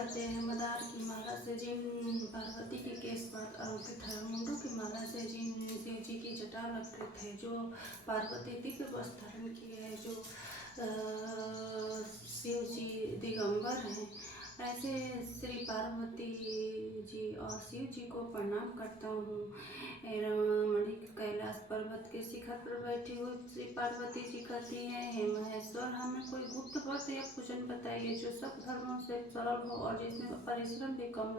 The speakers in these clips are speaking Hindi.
कहते हैं मदार की माला से जिन पार्वती के केस पर अंकित है, मुंडों की माला से जिन शिव जी की जटा अलंकृत है, जो पार्वती दिव्य वस्त्र धारण किए है, जो शिव जी दिगंबर हैं, ऐसे श्री पार्वती जी और शिव जी को प्रणाम करता हूँ। रमणी कैलाश पर्वत के शिखर पर बैठी हुई श्री पार्वती जी कहती हैं, हे महेश्वर, हमें कोई गुप्त व्रत या पूजन बताइए जो सब धर्मों से सरल हो और जिसमें परिश्रम भी कम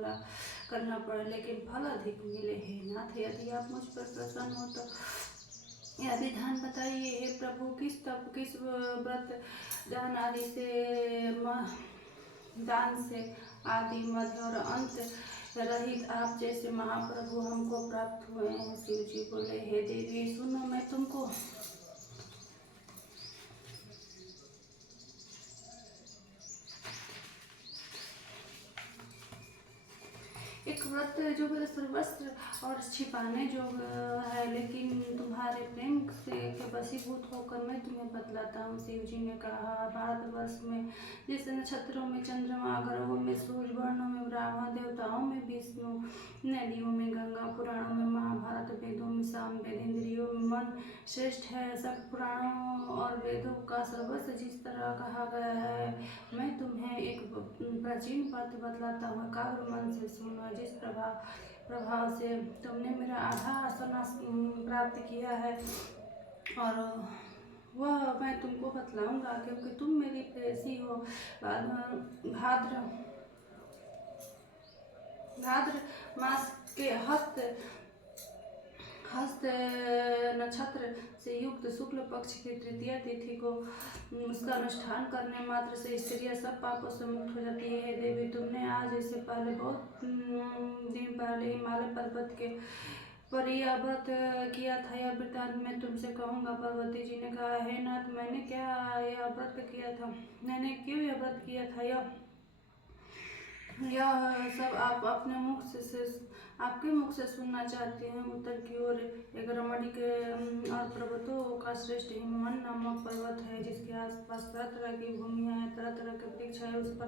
करना पड़े लेकिन फल अधिक मिले। हे नाथ, यदि आप मुझ पर प्रसन्न हो तो यह विधान बताइए। हे प्रभु, किस तप, किस व्रत, दान आदि से दान से आदि मध्य और अंत रहित आप जैसे महाप्रभु हमको प्राप्त हुए हैं। शिव जी बोले, हे देवी सुनो, मैं तुमको एक व्रत जो वस्त्र और छिपाने जो है, लेकिन तुम्हारे प्रेम से के वशीभूत होकर मैं तुम्हें बतलाता हूँ। शिव जी ने कहा, भारतवर्ष में जैसे नक्षत्रों में चंद्रमा, ग्रहों में सूर्य, वर्णों में ब्रह्मा, देवताओं में विष्णु, नदियों में गंगा, पुराणों में महाभारत, वेदों में सामवेद, इंद्रियों में मन श्रेष्ठ है, सब पुराणों और वेदों का सर्वस्व जिस तरह कहा गया है, मैं तुम्हें एक प्राचीन बात बतलाता हूँ। एकाग्र मन से सुनो। जिस प्रभाव से तुमने मेरा आधा आसन प्राप्त किया है और वह मैं तुमको बतलाऊंगा, क्योंकि तुम मेरी प्रेयसी हो। भाद्र मास के हस्त नक्षत्र से युक्त शुक्ल पक्ष की तृतीया तिथि को उसका अनुष्ठान करने मात्र से स्त्रियां सब पापों से मुक्त हो जाती है। देवी, तुमने आज इससे पहले बहुत दिन पहले हिमालय पर्वत के पर यह व्रत किया था। यह वृत्तांत मैं तुमसे कहूँगा। पार्वती जी ने कहा, हे नाथ, मैंने क्यों यह व्रत किया था, यह सब आप अपने आपके मुख से सुनना चाहते हैं। उत्तर की ओर एक रमणीक और पर्वतों का श्रेष्ठ हिमवन नामक पर्वत है, जिसके आसपास तरह तरह की भूमियाँ हैं, तरह तरह के वृक्ष है, उस पर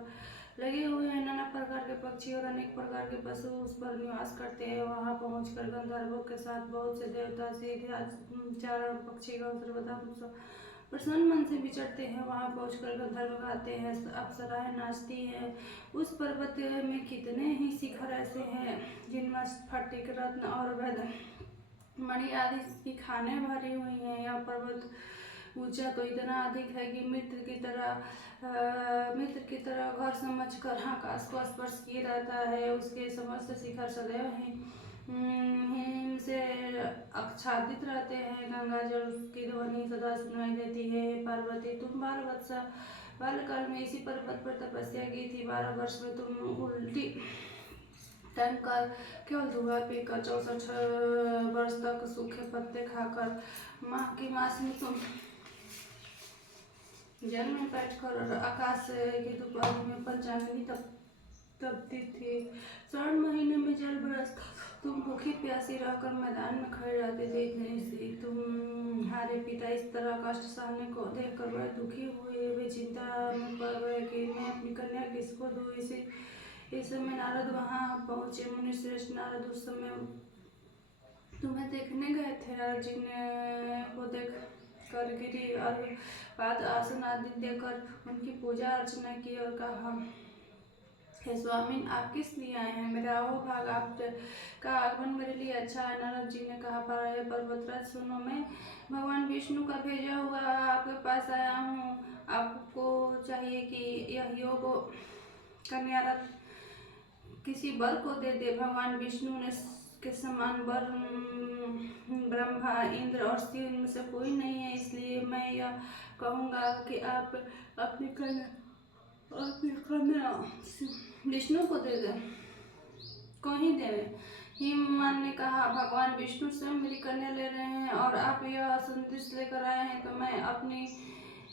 लगे हुए हैं नाना प्रकार के पक्षी और अनेक प्रकार के पशु उस पर निवास करते हैं। वहाँ पहुँचकर गंधर्वों के साथ बहुत से देवता, सिद्ध, चारण, पक्षी गौ सर्वदा प्रसन्न मन से विचरते हैं। वहाँ पहुँचकर गंधर्व गाते हैं, अप्सराएं नाचती हैं। उस पर्वत में कितने ही शिखर ऐसे हैं जिनमें स्फटिक, रत्न और वैद मणि आदि की खाने भरी हुई हैं। यह पर्वत ऊंचा तो इतना अधिक है कि मित्र की तरह घर समझकर आकाश को स्पर्श किए रहता है। उसके समस्त शिखर सदैव हिम से आच्छादित रहते हैं। गंगा जल की ध्वनि सदा सुनाई देती है। पार्वती, तुम बालकाल में इसी पर्वत पर तपस्या की थी। 12 वर्ष में तुम उल्टी टाइम कर केवल धुआं पीकर 64 वर्ष तक सूखे पत्ते खाकर माँ की मास में तुम जल में बैठकर आकाश की दोपहर में पंचांगनी तपती थी। 3 महीने में जल बरसता। तुम भूखी प्यासी रहकर मैदान में खड़े रहते थे। इतने से तुम्हारे पिता इस तरह कष्ट सहने को देखकर बड़े दुखी हुए। वे चिंता में पड़ गए कि मैं अपनी कन्या किसको दूँ। इस समय नारद वहाँ पहुँचे। मुनि श्रेष्ठ नारद उस समय तुम्हें देखने गए थे। नारद जी ने को देख कर गिरी और पाद आसन आदि देकर उनकी पूजा अर्चना की और कहा, हे स्वामी, आप किस लिए आए हैं? मेरा अहोभाग आपका आगमन मेरे लिए अच्छा है। नारद जी ने कहा, पर्वतराज सुनो, मैं भगवान विष्णु का भेजा हुआ आपके पास आया हूँ। आपको चाहिए कि यह योग कन्यारत किसी वर को दे दे। भगवान विष्णु ने के समान वर ब्रह्मा, इंद्र और शिव इनमें से कोई नहीं है, इसलिए मैं यह कहूँगा कि आप अपनी कन्या विष्णु को दे दें, कहीं दें। हिमवान ने कहा, भगवान विष्णु स्वयं मेरी कन्या ले रहे हैं और आप यह संदेश लेकर आए हैं, तो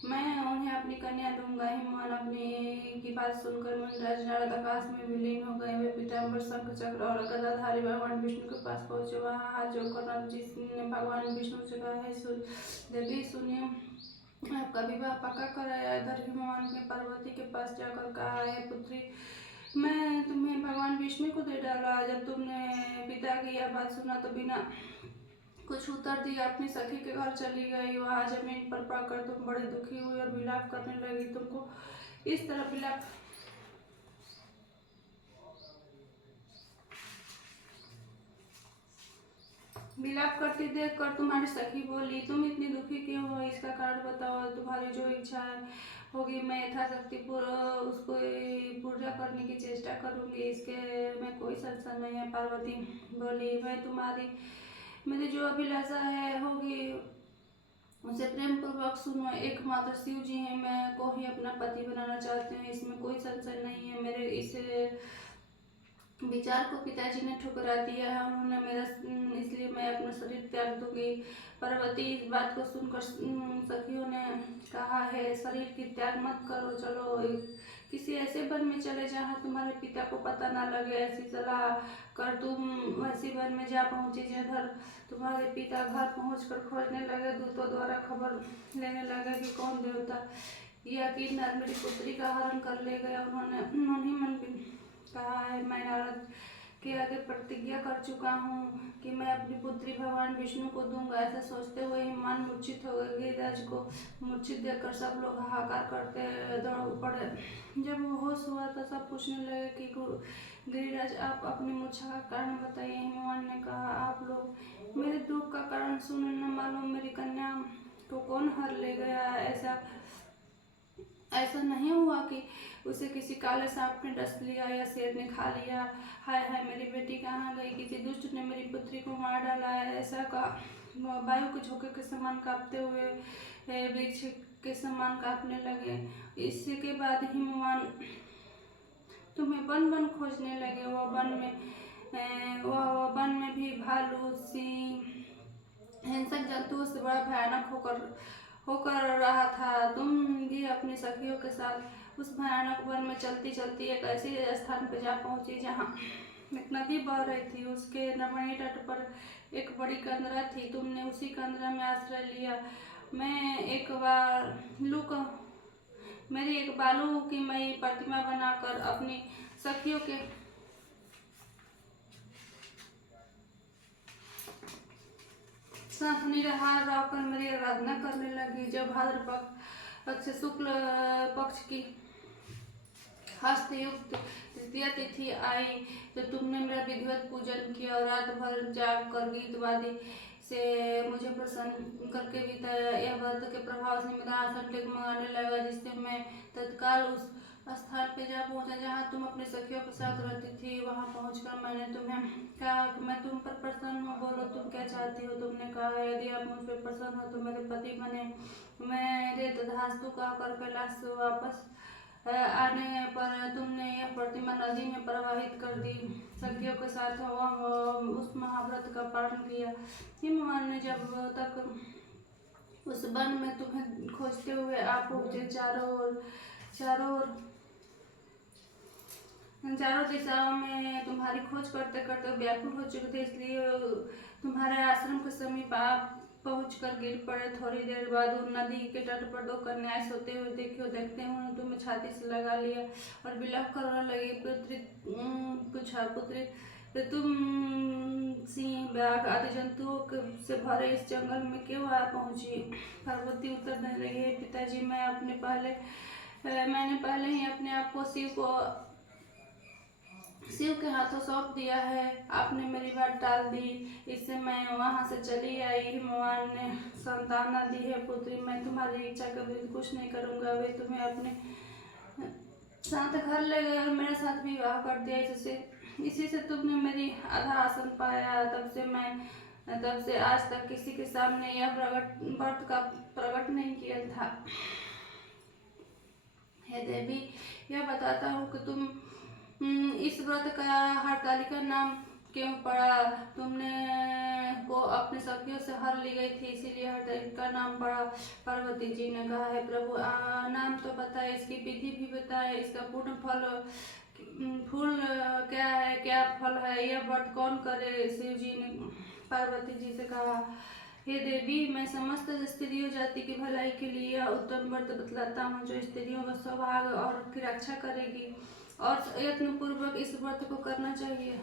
मैं उन्हें अपनी कन्या दूंगा। हिमवान अपनी की बात सुनकर मुनिराज नारद आकाश में विलीन हो गए। वे पीताम्बर, शंख चक्र और गदाधारी भगवान विष्णु के पास पहुंचे। वहाँ हाथ जोड़कर नारद जी ने भगवान विष्णु से कहा, हे देवी सुनिए, आपका विवाह पक्का कराया। इधर हिमवान ने पार्वती के पास जाकर कहा, हे पुत्री, मैं तुम्हें भगवान विष्णु को दे डाला। जब तुमने पिता की यह बात सुना तो बिना कुछ उत्तर दिए अपनी सखी के घर चली गई। वहाँ जमीन पर पड़कर तुम बड़ी दुखी हुई और विलाप करने लगी। तुमको इस तरह विलाप करती देख कर तुम्हारी सखी बोली, तुम इतनी दुखी क्यों हो? इसका कारण बताओ। तुम्हारी जो इच्छा होगी मैं यथाशक्ति उसको पूरा करने की चेष्टा करूंगी, इसके में कोई संशय नहीं है। पार्वती बोली, मैं तुम्हारी मेरी जो अभिलाषा है होगी उसे प्रेम पूर्वक सुनो। एकमात्र शिव जी हैं, मैं को ही अपना पति बनाना चाहती हूँ, इसमें कोई संशय नहीं है। मेरे इस विचार को पिताजी ने ठुकरा दिया है, उन्होंने मेरा इसलिए मैं अपना शरीर त्याग दूंगी। पार्वती इस बात को सुनकर सखियों ने कहा है, शरीर की त्याग मत करो, चलो किसी ऐसे वन में चले जहाँ तुम्हारे पिता को पता ना लगे। ऐसी सलाह कर तुम वैसी वन में जा पहुंची जिधर तुम्हारे पिता घर पहुंचकर खोजने लगे। दूतों द्वारा खबर लेने लगे कि कौन देवता या किन्नर मेरी पुत्री का हरण कर ले गया। उन्होंने मन कहा है, मैं नारद के आगे प्रतिज्ञा कर चुका हूँ कि मैं अपनी पुत्री भगवान विष्णु को दूंगा। ऐसा सोचते हुए हिमान मूर्छित हो गए। गिरिराज को मूर्छित देखकर सब लोग हाहाकार करते दौड़ पड़े। जब वो होश हुआ तो सब पूछने लगे कि गिरिराज आप अपनी मूर्छा का कारण बताइए। हिमवान ने कहा, आप लोग मेरे दुख का कारण सुने, न मालूम मेरी कन्या को कौन हर ले गया। ऐसा नहीं हुआ कि उसे किसी काले सांप ने डस लिया या शेर ने खा लिया। हाय हाय, मेरी बेटी कहाँ गई? किसी दुष्ट ने मेरी पुत्री को मार डाला है। ऐसा का वायु के झोंके के समान कांपते हुए वृक्ष के समान कांपने लगे। इसके बाद हिमवान तुम्हें वन वन खोजने लगे। वह वन में भी भालू, सिंह, हिंसक जंतुओं से बड़ा भयानक होकर रहा था। तुम भी अपनी सखियों के साथ उस भयानक वन में चलती चलती एक ऐसे स्थान पर जा पहुंची जहां एक नदी बह रही थी। उसके रमणीय तट पर एक बड़ी कंदरा थी। तुमने उसी कंदरा में आश्रय लिया। मेरी एक बालू की मई प्रतिमा बनाकर अपनी सखियों के साथ निराहार रहकर मेरी आराधना करने लगी। जब भाद्रपद पक्ष शुक्ल पक्ष की हस्तयुक्त तृतीया तिथि आई तो तुमने मेरा विधिवत पूजन किया और रात भर जाग कर गीत वादी से मुझे प्रसन्न करके बिताया। यह व्रत के प्रभाव से मेरा आसन टिकमगाने लगा, जिससे मैं तत्काल उस स्थान पे जा पहुंचा जहाँ तुम अपने सखियों के साथ रहती थी। वहां पहुंचकर मैंने तुम्हें कहा कि मैं तुम पर प्रसन्न हूँ, बोलो तुम क्या चाहती हो। तुमने कहा, यदि आप मुझ पर प्रसन्न हो तो मेरे पति बने। मेरे तथास्तु कहकर कैलाश से वापस आने पर तुमने यह प्रतिमा नदी में प्रवाहित कर दी। सखियों के साथ वह उस महाव्रत का पालन किया। हिमवान ने जब तक उस वन में तुम्हें खोजते हुए आप पहुंचे, चारों दिशाओं में तुम्हारी खोज करते करते व्याकुल हो चुके थे, इसलिए तुम्हारे आश्रम के समीप आप पहुंचकर गिर पड़े। थोड़ी देर बाद उन नदी के तट पर दो कन्याएं सोते हुए देखते हुए तुम्हें छाती से लगा लिया और विलाप करने लगी। पुत्री तुम सिंह, बाघ आदि जंतुओं से भरे इस जंगल में क्यों आ पहुंची? पार्वती उत्तर देने लगी, पिताजी मैंने पहले ही अपने आप को शिव के हाथों सौंप दिया है। आपने मेरी बात टाल दी, इससे मैं वहां से चली आई। हिमवान ने सांत्वना दी है, पुत्री मैं तुम्हारी इच्छा के विरुद्ध कुछ नहीं करूंगा। वे तुम्हें अपने साथ घर ले गए और मेरे साथ विवाह कर दिया। इसी से तुमने मेरी आधा आसन पाया। तब से आज तक किसी के सामने यह व्रत का प्रकट नहीं किया था। हे देवी, यह बताता हूँ कि तुम इस व्रत का हरतालिका नाम क्यों पड़ा? तुमने को अपने सखियों से हर ली गई थी, इसीलिए हरतालिका नाम पड़ा। पार्वती जी ने कहा, है प्रभु, नाम तो बताए, इसकी विधि भी बताए, इसका पूर्ण फूल क्या है, क्या फल है, यह व्रत कौन करे? शिव जी ने पार्वती जी से कहा, हे देवी, मैं समस्त स्त्रियों जाति की भलाई के लिए उत्तम व्रत बतलाता हूँ जो स्त्रियों का सौभाग्य और की रक्षा करेगी। और यत्न पूर्वक इस व्रत को करना चाहिए।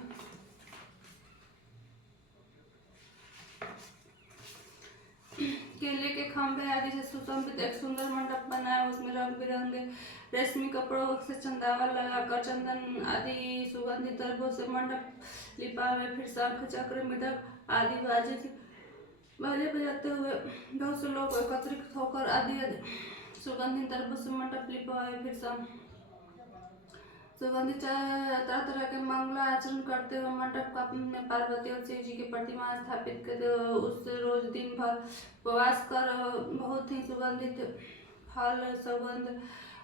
केले के खंभे आदि से सुशोभित एक सुंदर मंडप बनाया, उसमें रंग बिरंगे रेशमी कपड़ों से चंदावल लगाकर चंदन आदि सुगंधित दर्भों से मंडप लिपा हुआ। फिर शंख चक्र मृदंग आदि बाजे बजाते हुए बहुत से लोग एकत्रित होकर आदि सुगंधित दर्भों से मंडप लिपा हुआ। फिर सुगंधित तरह तरह के मंगलाचरण करते हुए मंडप में पार्वती और शिव जी की प्रतिमा स्थापित कर उस रोज दिन भर उपवास कर बहुत ही सुगंधित फल सुगंध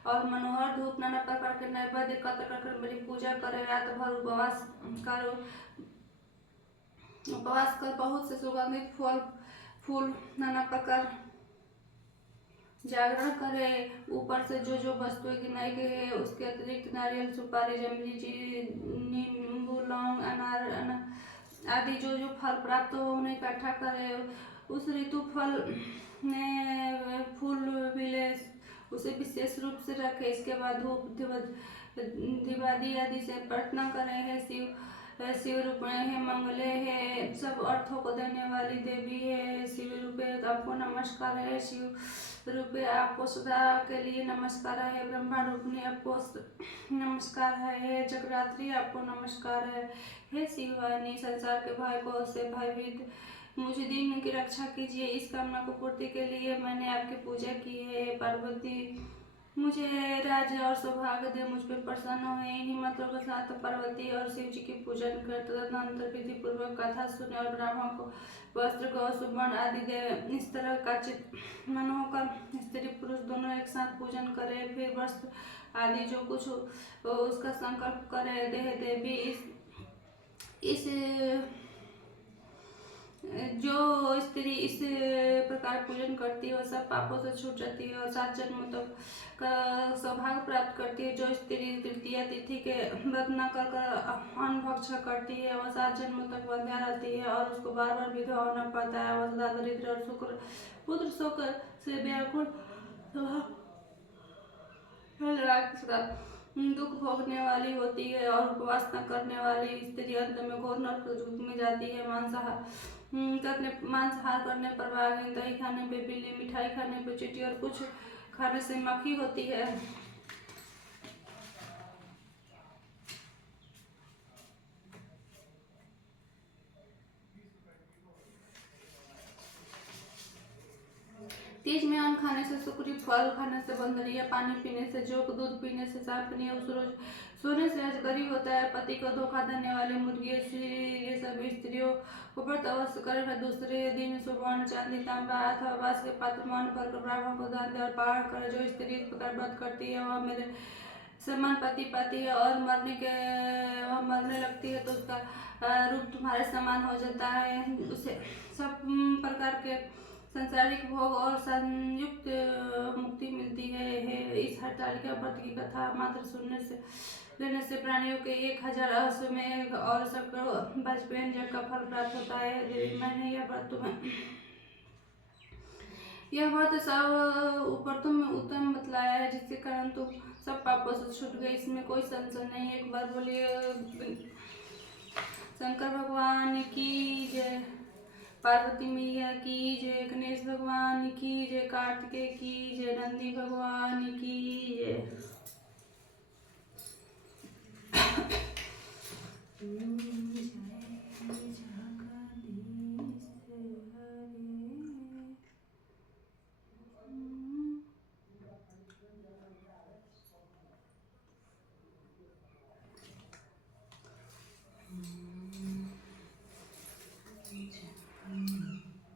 और मनोहर धूप नाना प्रकार के नैवेद्य एकत्र कर मेरी पूजा करे। रात भर उपवास कर बहुत से सुगंधित फल फूल नाना प्रकार जागरण करे। ऊपर से जो वस्तुएं गिनाई गई है उसके अतिरिक्त नारियल सुपारी जमनी नींबू लौंग अनार आदि जो फल प्राप्त हो उन्हें इकट्ठा करे। उस ऋतु फल में फूल मिले उसे विशेष रूप से रखे। इसके बाद धूप दिवादी आदि से प्रार्थना करे। है शिव रूप है, मंगले है, सब अर्थों को देने वाली देवी है। शिव रूपे आपको नमस्कार है। शिव रूपे आपको सदा के लिए नमस्कार है। ब्रह्मा रूपनी आपको नमस्कार है। हे जगरात्रि आपको नमस्कार है। हे शिवानी संसार के भय को से भयभीत मुझे दिन की रक्षा कीजिए। इस कामना को पूर्ति के लिए मैंने आपकी पूजा की है। पार्वती मुझे राज्य और सौभाग्य दे, मुझ पर प्रसन्न हुए। इन्हीं मंत्रों के साथ पार्वती और शिव जी की पूजन कर तदनंतर विधि पूर्वक कथा सुने और ब्राह्मण को वस्त्र गौ सुवर्ण आदि दे। इस तरह का चित मन होकर स्त्री पुरुष दोनों एक साथ पूजन करे। फिर वस्त्र आदि जो कुछ उसका संकल्प करे। देह देवी इस जो स्त्री इस प्रकार पूजन करती है वह सब पापों से छूट जाती है और 7 जन्मों तक का सौभाग्य प्राप्त करती है। जो स्त्री तृतीया तिथि के व्रत न कर अन्न भक्षण करती है वह 7 जन्मों तक बंध्या रहती है और उसको बार बार विधवा होना पड़ता है। वह सदा दरिद्र और शुक्र पुत्र शोक से व्याकुल दुख भोगने वाली होती है और उपवास न करने वाली स्त्री अंत में घोर नरक में जाती है। मांसाहार करने पर बाघिन, दही खाने पे बिल्ली, मिठाई खाने पे चींटी और कुछ खाने से मक्खी होती है। तीज में अन्न खाने से सुकरी, फल खाने से बंदरिया, पानी पीने से जोक, दूध पीने से सांपनी, सोने से अजगरी होता है। पति को धोखा देने वाली मुर्गी ये सभी स्त्रियों को व्रत अवश्य करें। दूसरे दिन सुवर्ण चांदी तांबा अथवा बांस के पात्र में अन्न भरकर ब्राह्मण को दान दे और पारण करे। जो स्त्री इस प्रकार व्रत करती है वह मेरे समान पति पाती है और मरने लगती है तो उसका रूप तुम्हारे समान हो जाता है। उसे सब प्रकार के संसारिक भोग और संयुक्त मुक्ति मिलती है। इस हरतालिका व्रत की कथा मात्र लेने से प्राणियों के 1000 अश्वमेध और सैकड़ों वाजपेयी यज्ञ का फल प्राप्त होता है। देवी मैंने यह व्रत सब ऊपर तुम्हें उत्तम बतलाया है जिसके कारण तुम सब पापों से छूट गए, इसमें कोई संशय नहीं। एक बार बोलिए शंकर भगवान की जय, पार्वती मैया की जय, गणेश भगवान की जय, कार्तिकेय की जय, नंदी भगवान की जय।